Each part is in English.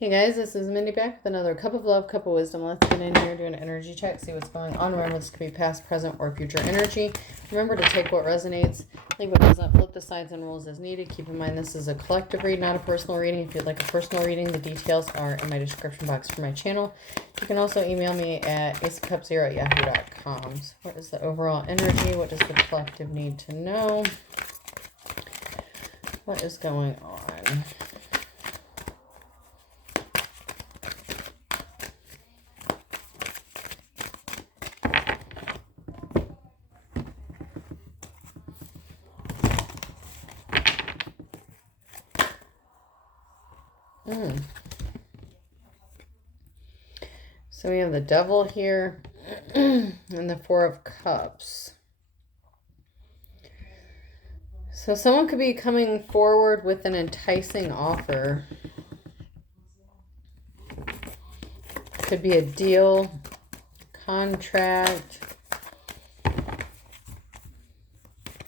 Hey guys, this is Mindy back with another cup of love, cup of wisdom. Let's get in here, do an energy check, see what's going on. Remember, this could be past, present, or future energy. Remember to take what resonates, leave what doesn't, flip the sides and rules as needed. Keep in mind this is a collective read, not a personal reading. If you'd like a personal reading, the details are in my description box for my channel. You can also email me at aceofcups0@yahoo.com. So what is the overall energy? What does the collective need to know? What is going on? So we have the Devil here and the Four of Cups. So someone could be coming forward with an enticing offer. Could be a deal, contract,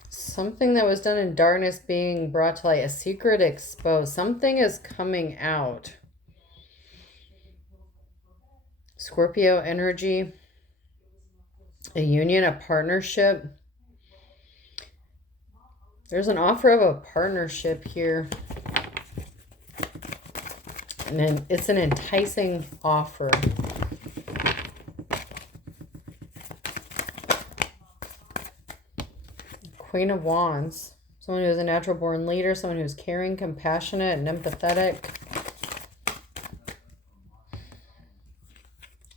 something that was done in darkness being brought to light, a secret exposed. Something is coming out. Scorpio energy, a union, a partnership. There's an offer of a partnership here. And then it's an enticing offer. Queen of Wands. Someone who is a natural born leader, someone who's caring, compassionate, and empathetic.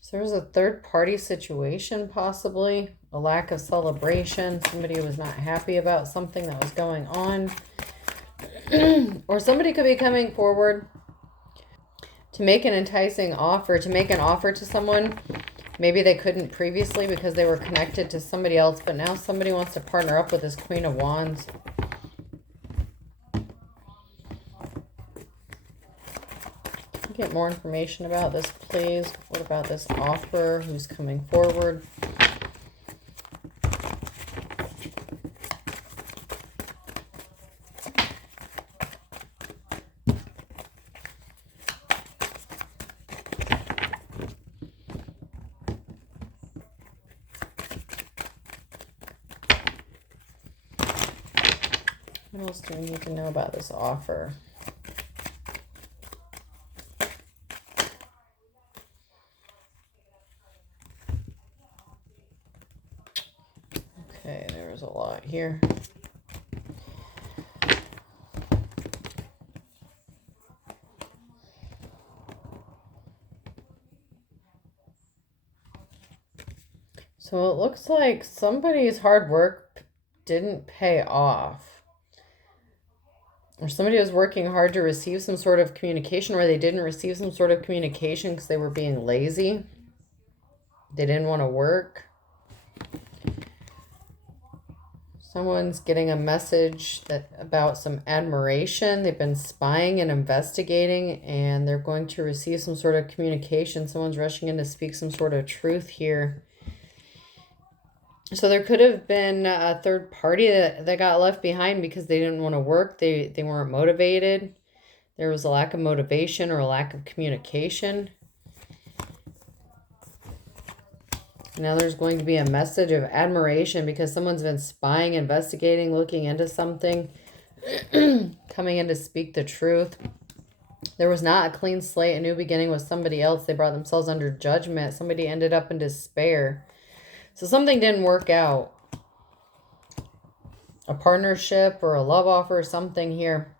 So there's a third party situation, possibly. A lack of celebration. Somebody who was not happy about something that was going on. Or somebody could be coming forward to make an enticing offer, to make an offer to someone. Maybe they couldn't previously because they were connected to somebody else, but now somebody wants to partner up with this Queen of Wands. Get more information about this, please. What about this offer? Who's coming forward? What else do we need to know about this offer? Okay, there's a lot here. So it looks like somebody's hard work didn't pay off. Or somebody was working hard to receive some sort of communication, or they didn't receive some sort of communication because they were being lazy. They didn't want to work. Someone's getting a message about some admiration. They've been spying and investigating, and they're going to receive some sort of communication. Someone's rushing in to speak some sort of truth here. So there could have been a third party that got left behind because they didn't want to work. They weren't motivated. There was a lack of motivation or a lack of communication. Now there's going to be a message of admiration because someone's been spying, investigating, looking into something, coming in to speak the truth. There was not a clean slate, a new beginning with somebody else. They brought themselves under judgment. Somebody ended up in despair. So something didn't work out. A partnership or a love offer or something here.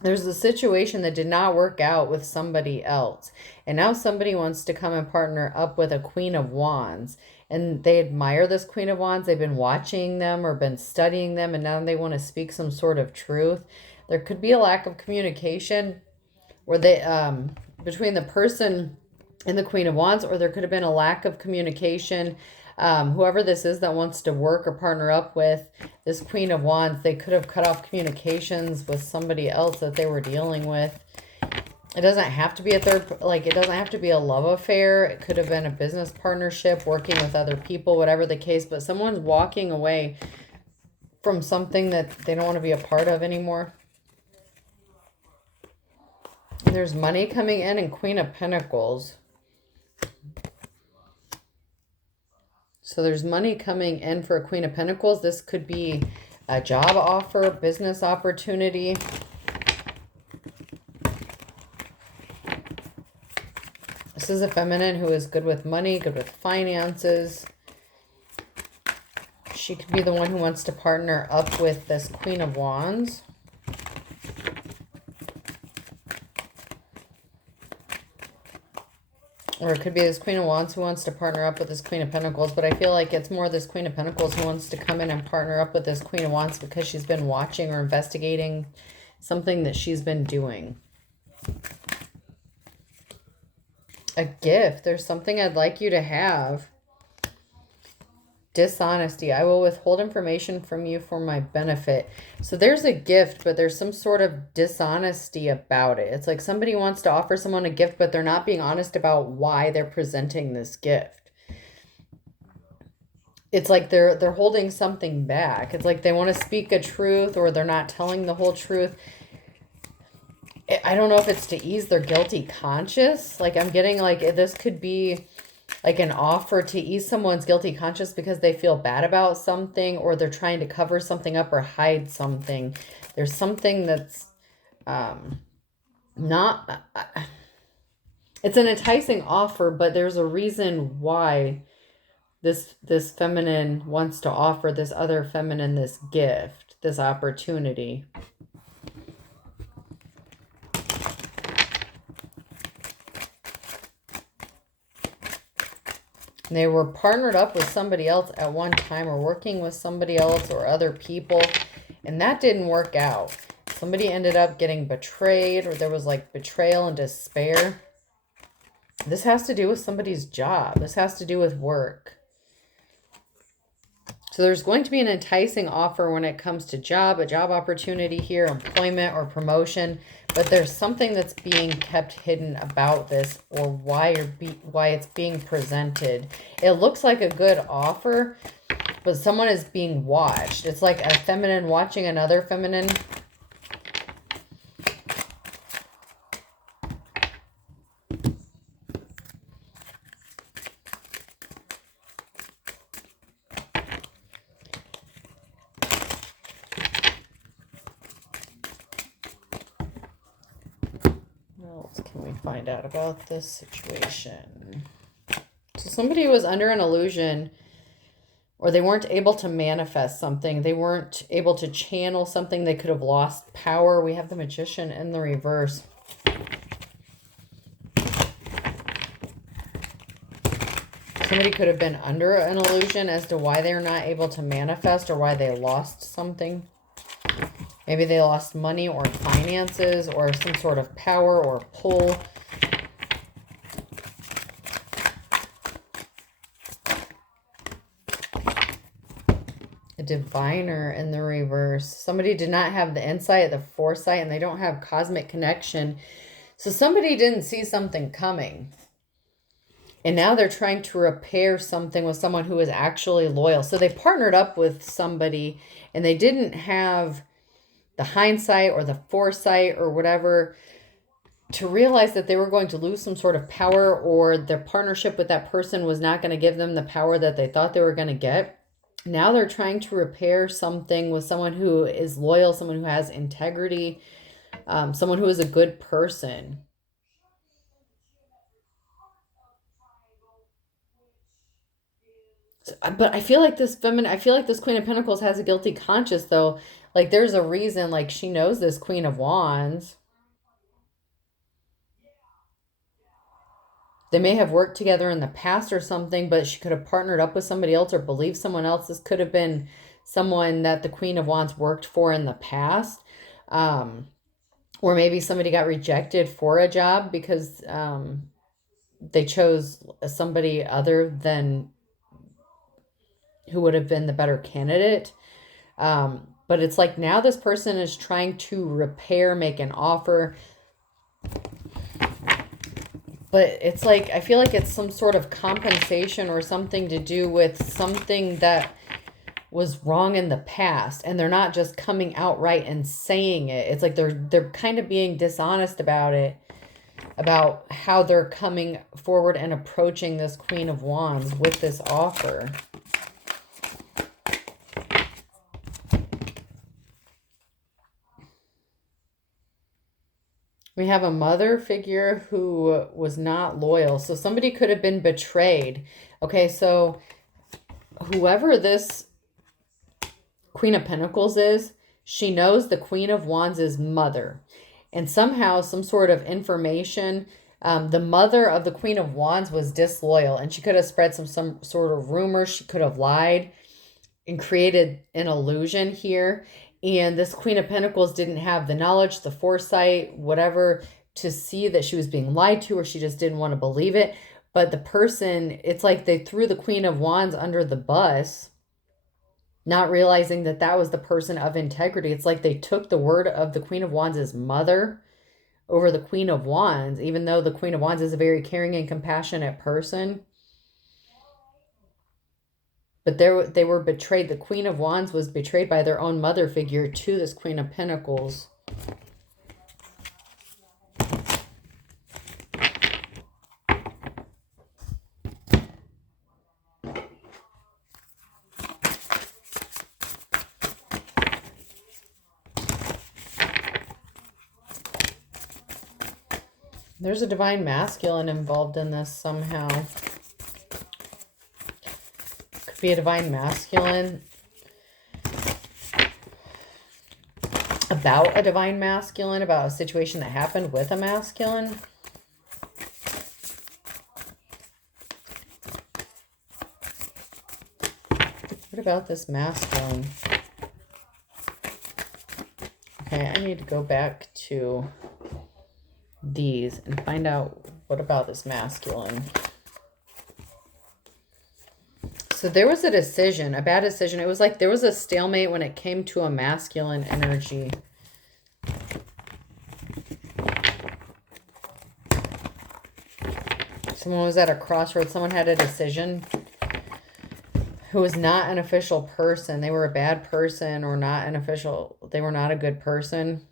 There's a situation that did not work out with somebody else. And now somebody wants to come and partner up with a Queen of Wands. And they admire this Queen of Wands. They've been watching them or been studying them. And now they want to speak some sort of truth. There could be a lack of communication or between the person and the Queen of Wands. Or there could have been a lack of communication. Whoever this is that wants to work or partner up with this Queen of Wands, they could have cut off communications with somebody else that they were dealing with. It doesn't have to be it doesn't have to be a love affair. It could have been a business partnership, working with other people, whatever the case. But someone's walking away from something that they don't want to be a part of anymore. There's money coming in and Queen of Pentacles. So there's money coming in for a Queen of Pentacles. This could be a job offer, business opportunity. This is a feminine who is good with money, good with finances. She could be the one who wants to partner up with this Queen of Wands. Or it could be this Queen of Wands who wants to partner up with this Queen of Pentacles. But I feel like it's more this Queen of Pentacles who wants to come in and partner up with this Queen of Wands because she's been watching or investigating something that she's been doing. A gift. There's something I'd like you to have. Dishonesty. I will withhold information from you for my benefit. So there's a gift, but there's some sort of dishonesty about it. It's like somebody wants to offer someone a gift, but they're not being honest about why they're presenting this gift. It's like they're holding something back. It's like they want to speak a truth or they're not telling the whole truth. I don't know if it's to ease their guilty conscience. Like I'm getting like this could be like an offer to ease someone's guilty conscience because they feel bad about something or they're trying to cover something up or hide something. There's something that's not... It's an enticing offer, but there's a reason why this feminine wants to offer this other feminine this gift, this opportunity. They were partnered up with somebody else at one time or working with somebody else or other people, and that didn't work out. Somebody ended up getting betrayed, or there was like betrayal and despair. This has to do with somebody's job. This has to do with work. So there's going to be an enticing offer when it comes to a job opportunity here, employment or promotion. But there's something that's being kept hidden about this or why it's being presented. It looks like a good offer, but someone is being watched. It's like a feminine watching another feminine. Can we find out about this situation? So somebody was under an illusion, or they weren't able to manifest something. They weren't able to channel something. They could have lost power. We have the Magician in the reverse. Somebody could have been under an illusion as to why they're not able to manifest or why they lost something. Maybe they lost money or finances or some sort of power or pull. A diviner in the reverse. Somebody did not have the insight, the foresight, and they don't have cosmic connection. So somebody didn't see something coming. And now they're trying to repair something with someone who is actually loyal. So they partnered up with somebody and they didn't have the hindsight or the foresight or whatever to realize that they were going to lose some sort of power, or their partnership with that person was not going to give them the power that they thought they were going to get. Now they're trying to repair something with someone who is loyal, someone who has integrity, someone who is a good person. But I feel like this Queen of Pentacles has a guilty conscience, though. Like, there's a reason, like, she knows this Queen of Wands. They may have worked together in the past or something, but she could have partnered up with somebody else or believed someone else. This could have been someone that the Queen of Wands worked for in the past. Or maybe somebody got rejected for a job because they chose somebody other than who would have been the better candidate. But it's like now this person is trying to repair, make an offer. But it's like, I feel like it's some sort of compensation or something to do with something that was wrong in the past. And they're not just coming outright and saying it. It's like they're kind of being dishonest about it. about how they're coming forward and approaching this Queen of Wands with this offer. We have a mother figure who was not loyal. So somebody could have been betrayed. Okay, so whoever this Queen of Pentacles is, she knows the Queen of Wands' mother. And somehow, some sort of information, the mother of the Queen of Wands was disloyal. And she could have spread some sort of rumor. She could have lied and created an illusion here. And this Queen of Pentacles didn't have the knowledge, the foresight, whatever, to see that she was being lied to, or she just didn't want to believe it. But the person, it's like they threw the Queen of Wands under the bus, not realizing that that was the person of integrity. It's like they took the word of the Queen of Wands' mother over the Queen of Wands, even though the Queen of Wands is a very caring and compassionate person. But they were betrayed. The Queen of Wands was betrayed by their own mother figure to this Queen of Pentacles. There's a divine masculine involved in this somehow. Could be a divine masculine about a divine masculine, about a situation that happened with a masculine. What about this masculine? Okay, I need to go back to these and find out what about this masculine. So there was a decision, a bad decision. It was like there was a stalemate when it came to a masculine energy. Someone was at a crossroads. Someone had a decision who was not an official person. They were a bad person, or not an official. They were not a good person.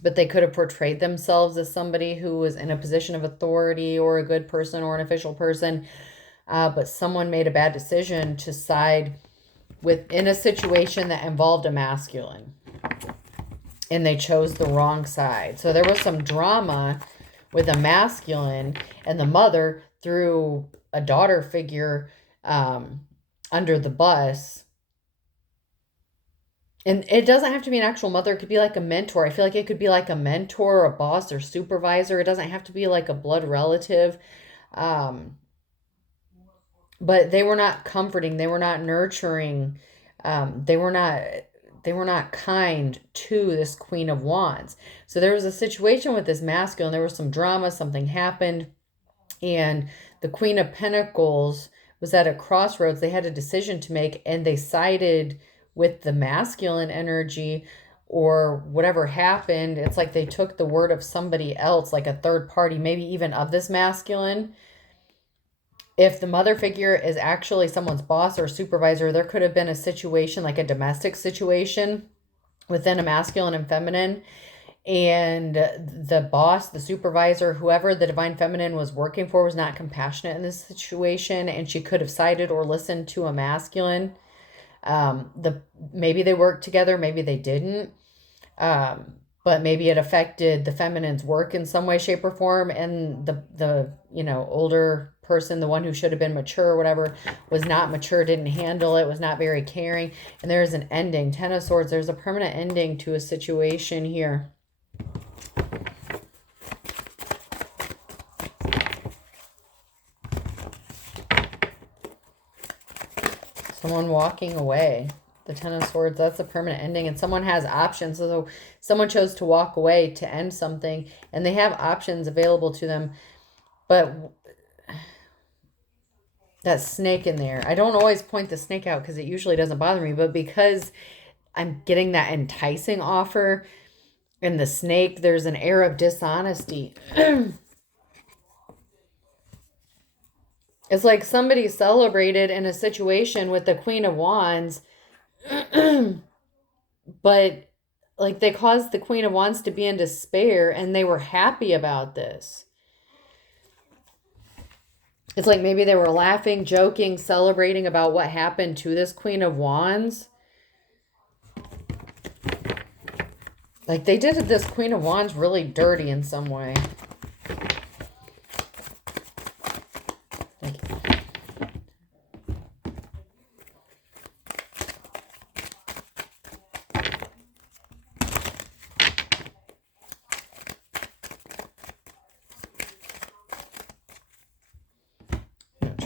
But they could have portrayed themselves as somebody who was in a position of authority, or a good person, or an official person. But someone made a bad decision to side within a situation that involved a masculine. And they chose the wrong side. So there was some drama with a masculine, and the mother threw a daughter figure under the bus. And it doesn't have to be an actual mother. It could be like a mentor. I feel like it could be like a mentor, or a boss, or supervisor. It doesn't have to be like a blood relative. But they were not comforting. They were not nurturing. They were not kind to this Queen of Wands. So there was a situation with this masculine. There was some drama. Something happened. And the Queen of Pentacles was at a crossroads. They had a decision to make, and they sided with the masculine energy, or whatever happened. It's like they took the word of somebody else, like a third party, maybe even of this masculine. If the mother figure is actually someone's boss or supervisor, there could have been a situation, like a domestic situation within a masculine and feminine. And the boss, the supervisor, whoever the divine feminine was working for, was not compassionate in this situation. And she could have sided or listened to a masculine. Maybe they worked together, maybe they didn't. But maybe it affected the feminine's work in some way, shape, or form. And the older person, the one who should have been mature or whatever, was not mature, didn't handle it, was not very caring. And there's an ending. Ten of Swords, there's a permanent ending to a situation here. Someone walking away. The Ten of Swords, that's a permanent ending. And someone has options. So someone chose to walk away to end something. And they have options available to them. But that snake in there. I don't always point the snake out because it usually doesn't bother me. But because I'm getting that enticing offer and the snake, there's an air of dishonesty. It's like somebody celebrated in a situation with the Queen of Wands, but like they caused the Queen of Wands to be in despair, and they were happy about this. It's like maybe they were laughing, joking, celebrating about what happened to this Queen of Wands. Like they did this Queen of Wands really dirty in some way.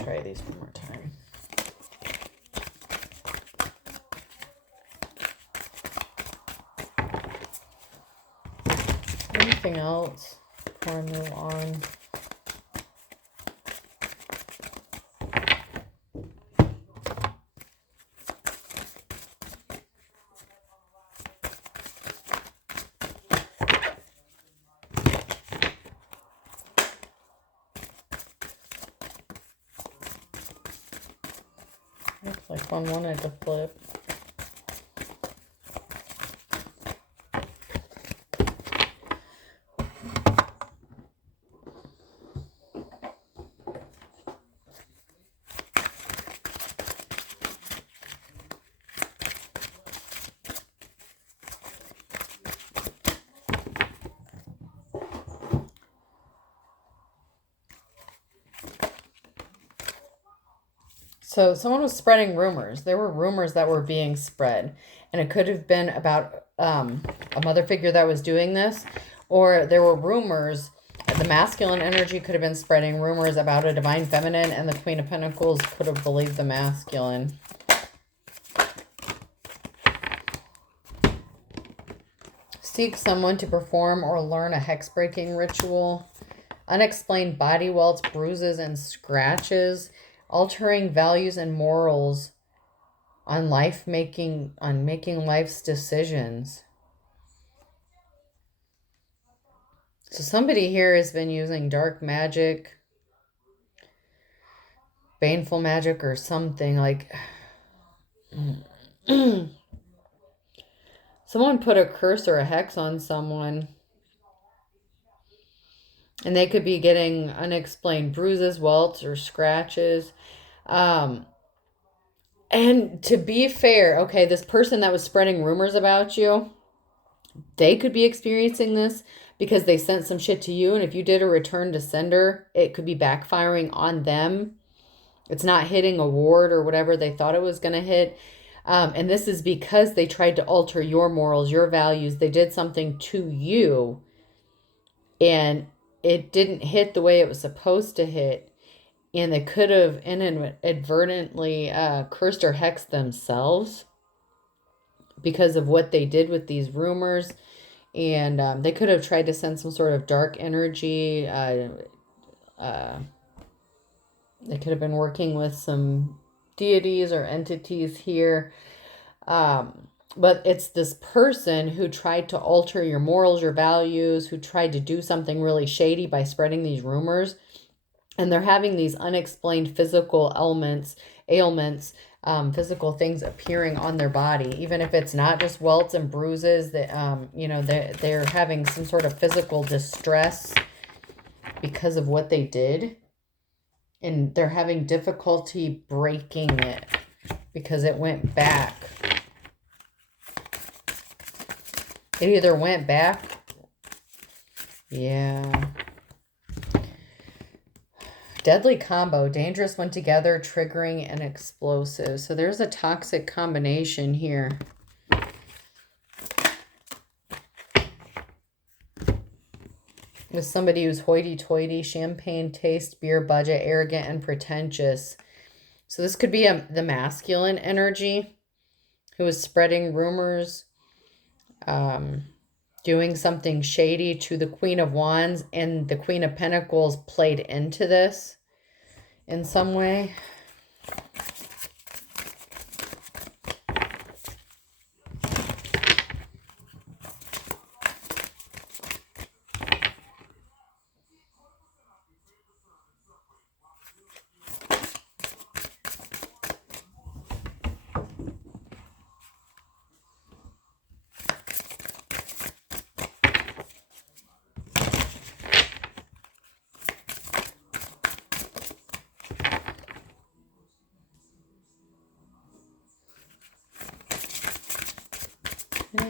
Try these one more time. Anything else before I move on? Looks like one wanted to flip. So someone was spreading rumors. There were rumors that were being spread. And it could have been about a mother figure that was doing this. Or there were rumors. The masculine energy could have been spreading rumors about a divine feminine. And the Queen of Pentacles could have believed the masculine. Seek someone to perform or learn a hex-breaking ritual. Unexplained body welts, bruises, and scratches. Altering values and morals on making life's decisions. So somebody here has been using dark magic, baneful magic, or something like someone put a curse or a hex on someone. And they could be getting unexplained bruises, welts, or scratches. And to be fair, okay, this person that was spreading rumors about you, they could be experiencing this because they sent some shit to you. And if you did a return to sender, it could be backfiring on them. It's not hitting a ward or whatever they thought it was going to hit. And this is because they tried to alter your morals, your values. They did something to you. And it didn't hit the way it was supposed to hit. And they could have inadvertently cursed or hexed themselves because of what they did with these rumors. And they could have tried to send some sort of dark energy. They could have been working with some deities or entities here. But it's this person who tried to alter your morals, your values, who tried to do something really shady by spreading these rumors. And they're having these unexplained physical ailments, physical things appearing on their body. Even if it's not just welts and bruises, that they're having some sort of physical distress because of what they did. And they're having difficulty breaking it because it went back. It either went back. Yeah. Deadly combo. Dangerous when together, triggering and explosive. So there's a toxic combination here. With somebody who's hoity-toity, champagne taste, beer budget, arrogant, and pretentious. So this could be the masculine energy who is spreading rumors, doing something shady to the Queen of Wands, and the Queen of Pentacles played into this in some way.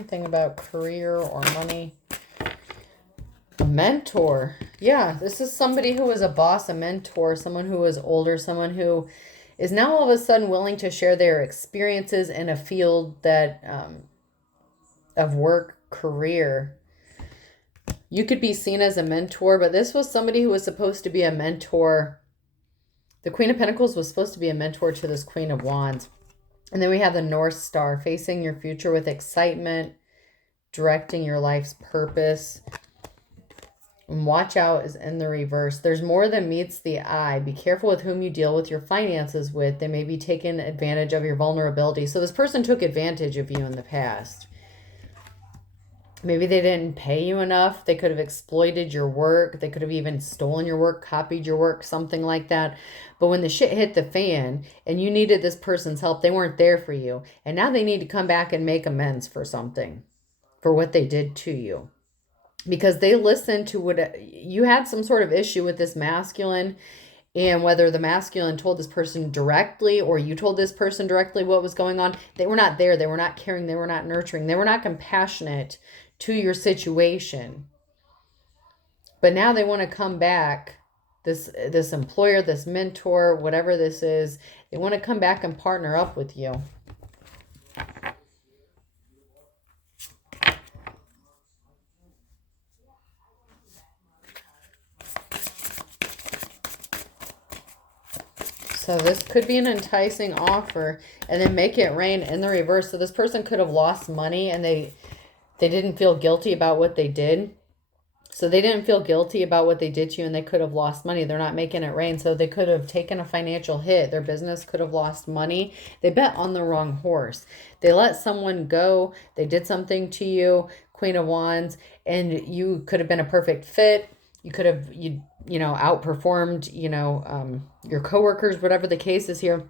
anything about career or money. A mentor. Yeah, this is somebody who was a boss, a mentor, someone who was older, someone who is now all of a sudden willing to share their experiences in a field that of work, career. You could be seen as a mentor, but this was somebody who was supposed to be a mentor. The Queen of Pentacles was supposed to be a mentor to this Queen of Wands. And then we have the North Star, facing your future with excitement, directing your life's purpose. And watch out is in the reverse. There's more than meets the eye. Be careful with whom you deal with your finances with. They may be taking advantage of your vulnerability. So this person took advantage of you in the past. Maybe they didn't pay you enough. They could have exploited your work. They could have even stolen your work, copied your work, something like that. But when the shit hit the fan and you needed this person's help, they weren't there for you. And now they need to come back and make amends for something, for what they did to you. Because they listened to what you had, some sort of issue with this masculine. And whether the masculine told this person directly or you told this person directly what was going on, they were not there. They were not caring. They were not nurturing. They were not compassionate to your situation. But now they want to come back, this employer, this mentor, whatever this is, they want to come back and partner up with you. So this could be an enticing offer, and then make it rain in the reverse. So this person could have lost money and they didn't feel guilty about what they did. So they didn't feel guilty about what they did to you, and they could have lost money. They're not making it rain. So they could have taken a financial hit. Their business could have lost money. They bet on the wrong horse. They let someone go. They did something to you, Queen of Wands, and you could have been a perfect fit. You could have, you outperformed, your coworkers, whatever the case is here.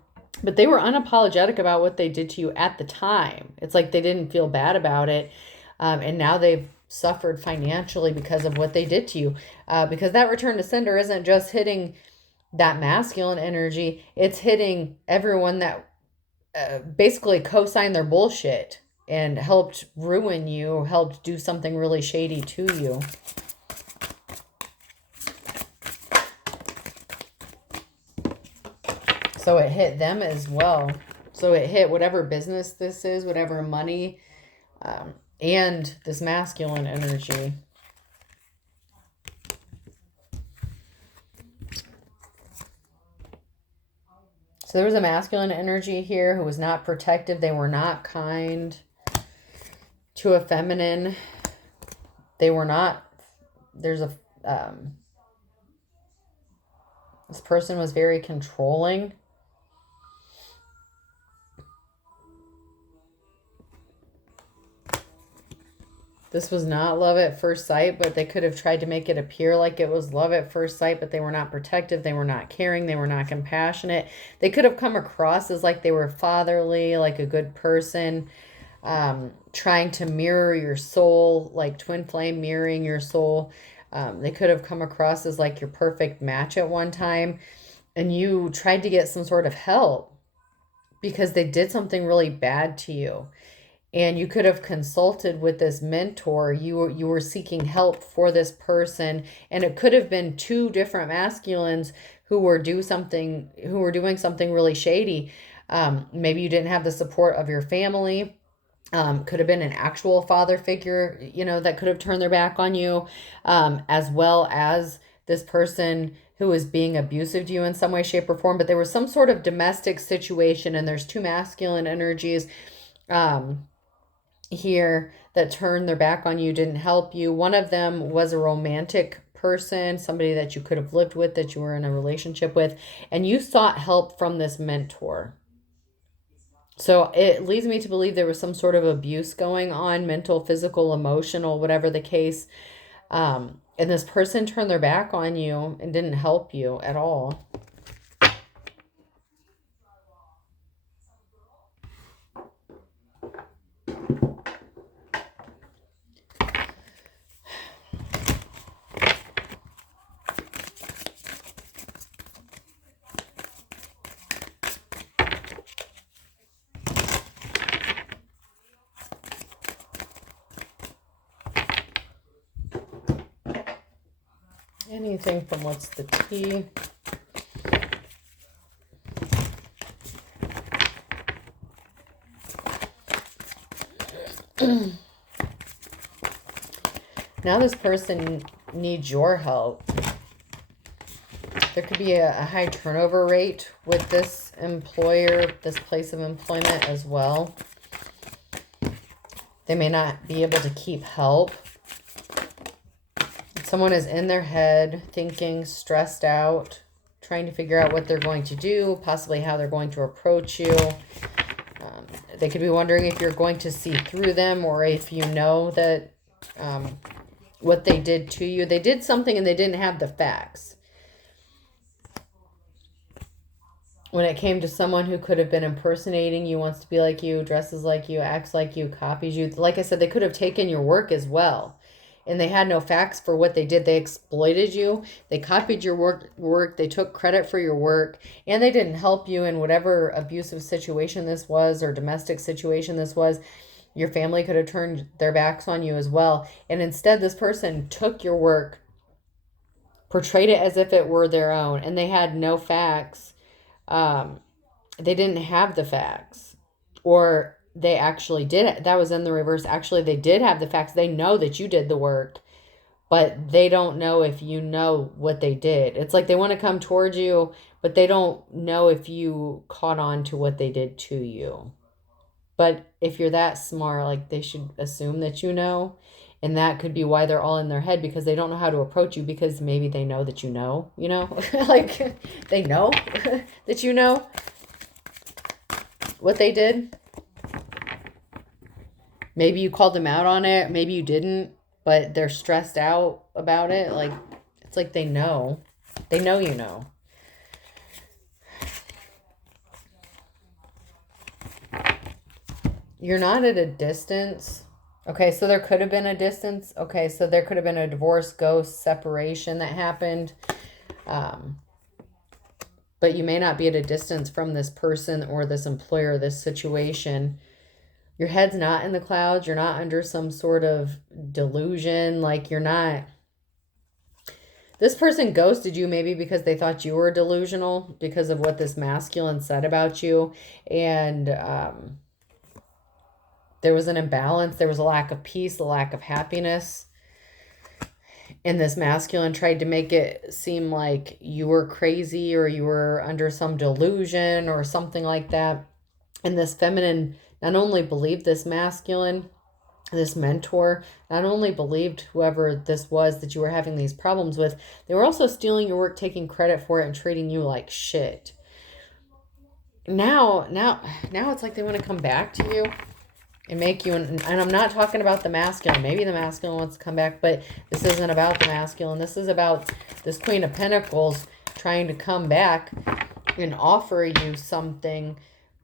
But they were unapologetic about what they did to you at the time. It's like they didn't feel bad about it. And now they've suffered financially because of what they did to you. Because that return to sender isn't just hitting that masculine energy. It's hitting everyone that basically co-signed their bullshit and helped ruin you, helped do something really shady to you. So it hit them as well. So it hit whatever business this is, whatever money, and this masculine energy. So there was a masculine energy here who was not protective. They were not kind to a feminine. They were not, this person was very controlling. This was not love at first sight, but they could have tried to make it appear like it was love at first sight, but they were not protective. They were not caring. They were not compassionate. They could have come across as like they were fatherly, like a good person, trying to mirror your soul, like twin flame mirroring your soul. They could have come across as like your perfect match at one time, and you tried to get some sort of help because they did something really bad to you. And you could have consulted with this mentor. You were seeking help for this person. And it could have been two different masculines who were doing something really shady. Maybe you didn't have the support of your family. Could have been an actual father figure, that could have turned their back on you, as well as this person who was being abusive to you in some way, shape, or form. But there was some sort of domestic situation, and there's two masculine energies here that turned their back on you, didn't help you. One of them was a romantic person, somebody that you could have lived with, that you were in a relationship with, and you sought help from this mentor. So it leads me to believe there was some sort of abuse going on, mental, physical, emotional, whatever the case. And this person turned their back on you and didn't help you at all. anything from What's the Tea. Now this person needs your help. There could be a high turnover rate with this employer, this place of employment as well. They may not be able to keep help. Someone is in their head, thinking, stressed out, trying to figure out what they're going to do, possibly how they're going to approach you. They could be wondering if you're going to see through them, or if you know that what they did to you. They did something and they didn't have the facts. When it came to someone who could have been impersonating you, wants to be like you, dresses like you, acts like you, copies you. Like I said, they could have taken your work as well. And they had no facts for what they did. They exploited you. They copied your work. They took credit for your work. And they didn't help you in whatever abusive situation this was, or domestic situation this was. Your family could have turned their backs on you as well. And instead, this person took your work, portrayed it as if it were their own, and they had no facts. They didn't have the facts, or they actually did it. That was in the reverse. Actually, they did have the facts. They know that you did the work, but they don't know if you know what they did. It's like they want to come towards you, but they don't know if you caught on to what they did to you. But if you're that smart, like, they should assume that you know. And that could be why they're all in their head, because they don't know how to approach you, because maybe they know that you know, like they know that you know what they did. Maybe you called them out on it. Maybe you didn't, but they're stressed out about it. Like, it's like they know. They know you know. You're not at a distance. Okay, so there could have been a distance. Okay, so there could have been a divorce, ghost, separation that happened. But you may not be at a distance from this person or this employer, this situation. Your head's not in the clouds. You're not under some sort of delusion. Like, you're not... This person ghosted you maybe because they thought you were delusional because of what this masculine said about you. And there was an imbalance. There was a lack of peace, a lack of happiness. And this masculine tried to make it seem like you were crazy, or you were under some delusion or something like that. And this feminine not only believed this masculine, this mentor, not only believed whoever this was that you were having these problems with, they were also stealing your work, taking credit for it, and treating you like shit. Now it's like they want to come back to you and make you, and I'm not talking about the masculine. Maybe the masculine wants to come back, but this isn't about the masculine. This is about this Queen of Pentacles trying to come back and offer you something,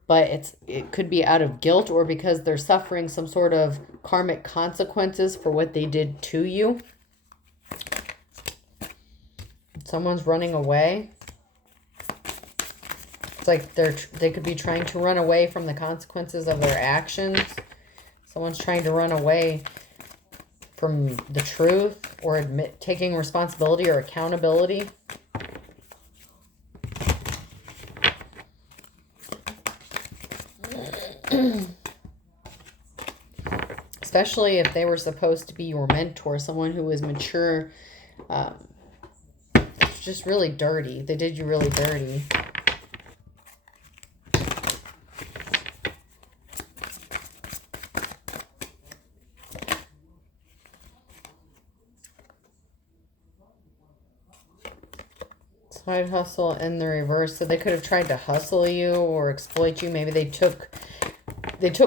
but it could be out of guilt, or because they're suffering some sort of karmic consequences for what they did to you. Someone's running away. It's like they could be trying to run away from the consequences of their actions. Someone's trying to run away from the truth, or taking responsibility or accountability. Especially if they were supposed to be your mentor, someone who was mature. It's just really dirty. They did you really dirty. Side hustle in the reverse. So they could have tried to hustle you or exploit you. Maybe they took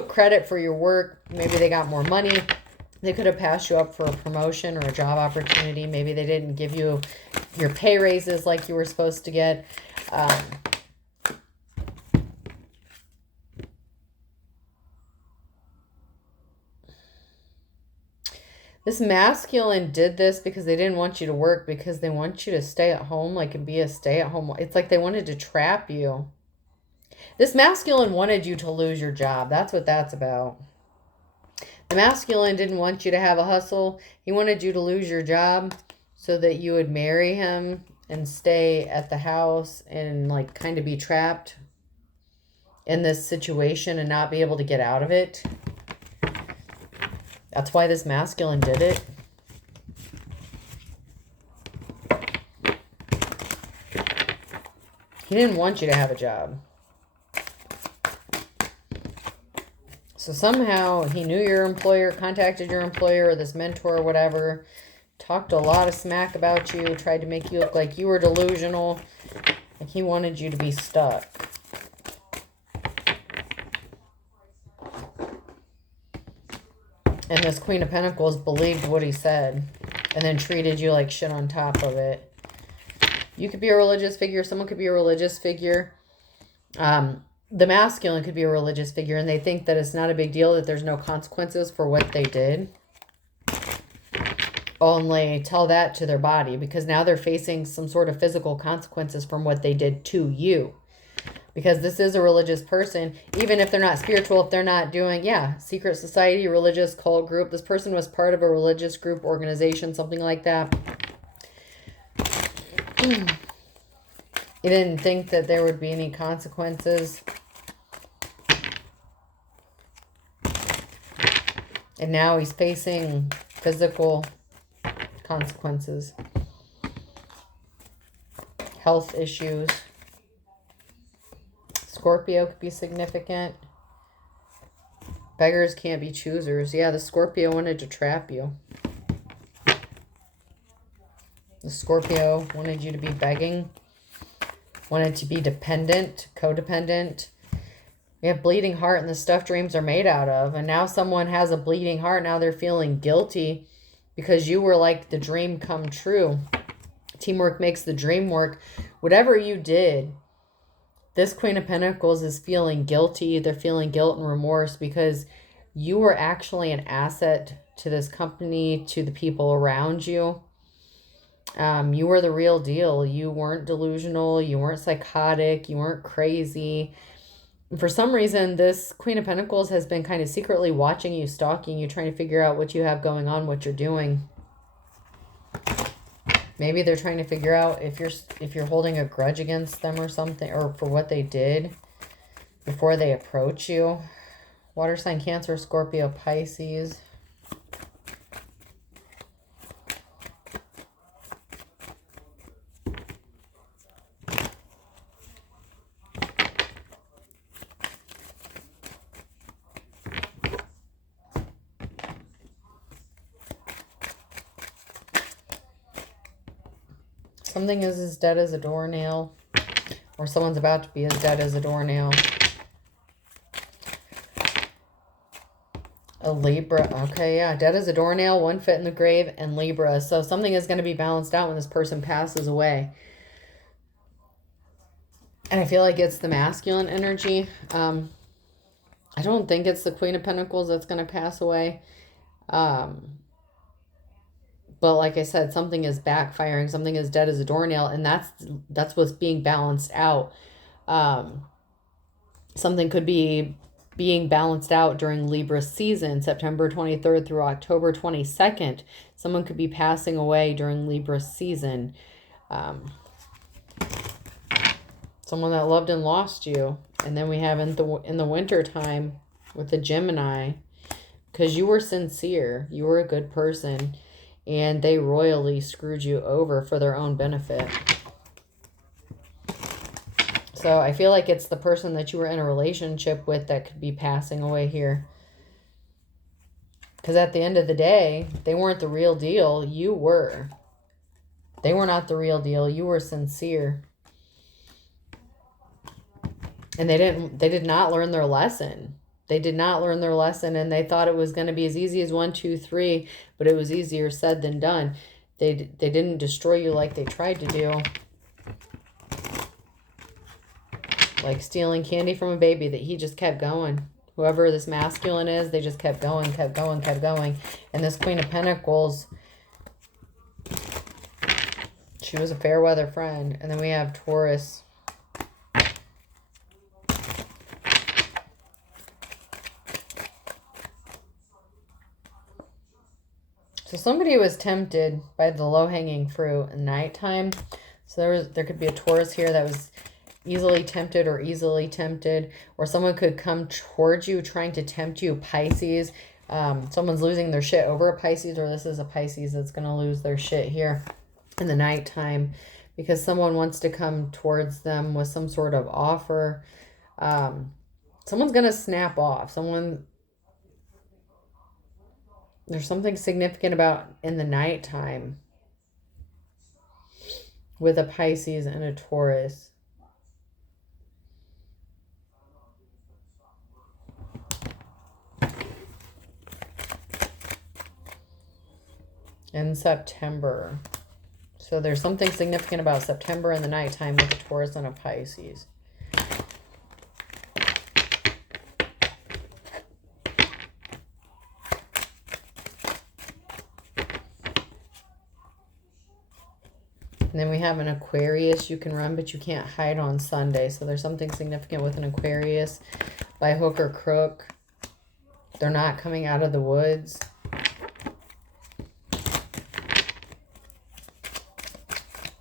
credit for your work. Maybe they got more money. They could have passed you up for a promotion or a job opportunity. Maybe they didn't give you your pay raises like you were supposed to get. This masculine did this because they didn't want you to work, because they want you to stay at home, like, and be a stay-at-home. It's like they wanted to trap you. This masculine wanted you to lose your job. That's what that's about. The masculine didn't want you to have a hustle. He wanted you to lose your job so that you would marry him and stay at the house and like kind of be trapped in this situation and not be able to get out of it. That's why this masculine did it. He didn't want you to have a job. So somehow he knew your employer, contacted your employer or this mentor or whatever, talked a lot of smack about you, tried to make you look like you were delusional, like he wanted you to be stuck. And this Queen of Pentacles believed what he said and then treated you like shit on top of it. You could be a religious figure. Someone could be a religious figure. The masculine could be a religious figure, and they think that it's not a big deal, that there's no consequences for what they did. Only tell that to their body, because now they're facing some sort of physical consequences from what they did to you. Because this is a religious person, even if they're not spiritual, if they're not doing, secret society, religious cult group. This person was part of a religious group, organization, something like that. He didn't think that there would be any consequences. And now he's facing physical consequences. Health issues. Scorpio could be significant. Beggars can't be choosers. Yeah, the Scorpio wanted to trap you. The Scorpio wanted you to be begging. Wanted to be dependent, codependent. You have bleeding heart, and the stuff dreams are made out of. And now someone has a bleeding heart. Now they're feeling guilty because you were like the dream come true. Teamwork makes the dream work. Whatever you did, this Queen of Pentacles is feeling guilty. They're feeling guilt and remorse because you were actually an asset to this company, to the people around you. You were the real deal. You weren't delusional. You weren't psychotic. You weren't crazy. For some reason, this Queen of Pentacles has been kind of secretly watching you, stalking you, trying to figure out what you have going on, what you're doing. Maybe they're trying to figure out if you're holding a grudge against them or something, or for what they did before they approach you. Water sign Cancer, Scorpio, Pisces. Something is as dead as a doornail, or someone's about to be as dead as a doornail. A Libra. Okay, yeah. Dead as a doornail, one foot in the grave, and Libra. So something is going to be balanced out when this person passes away. And I feel like it's the masculine energy. I don't think it's the Queen of Pentacles that's going to pass away. But like I said, something is backfiring. Something is dead as a doornail. And that's what's being balanced out. Something could be being balanced out during Libra season, September 23rd through October 22nd. Someone could be passing away during Libra season. Someone that loved and lost you. And then we have in the winter time with the Gemini, because you were sincere. You were a good person. And they royally screwed you over for their own benefit. So I feel like it's the person that you were in a relationship with that could be passing away here. Because at the end of the day, they weren't the real deal. You were. They were not the real deal. You were sincere. And they did not learn their lesson. They did not learn their lesson, and they thought it was going to be as easy as 1, 2, 3, but it was easier said than done. They didn't destroy you like they tried to do. Like stealing candy from a baby, that he just kept going. Whoever this masculine is, they just kept going, kept going, kept going. And this Queen of Pentacles, she was a fair weather friend. And then we have Taurus. So somebody was tempted by the low-hanging fruit at nighttime. So there could be a Taurus here that was easily tempted, or someone could come towards you trying to tempt you, Pisces. Someone's losing their shit over a Pisces, or this is a Pisces that's going to lose their shit here in the nighttime because someone wants to come towards them with some sort of offer. Someone's going to snap off. There's something significant about in the nighttime with a Pisces and a Taurus. In September. So there's something significant about September in the nighttime with a Taurus and a Pisces. And then we have an Aquarius. You can run, but you can't hide on Sunday. So there's something significant with an Aquarius by hook or crook. They're not coming out of the woods.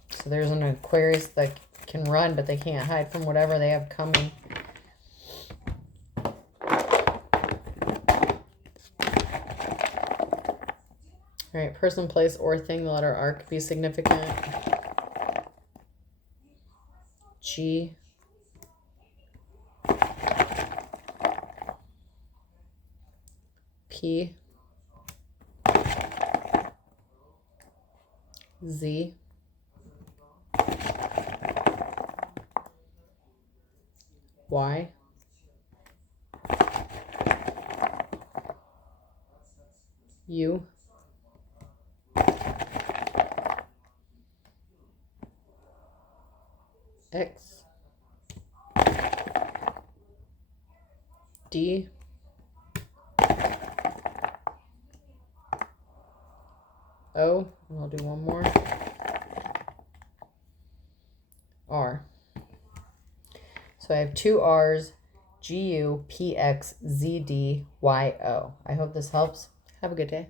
So there's an Aquarius that can run, but they can't hide from whatever they have coming. All right, person, place, or thing. The letter R could be significant. G. P. Z. Y. U. X. D. O. And I'll do one more. R. So I have two R's, G, U, P, X, Z, D, Y, O. I hope this helps. Have a good day.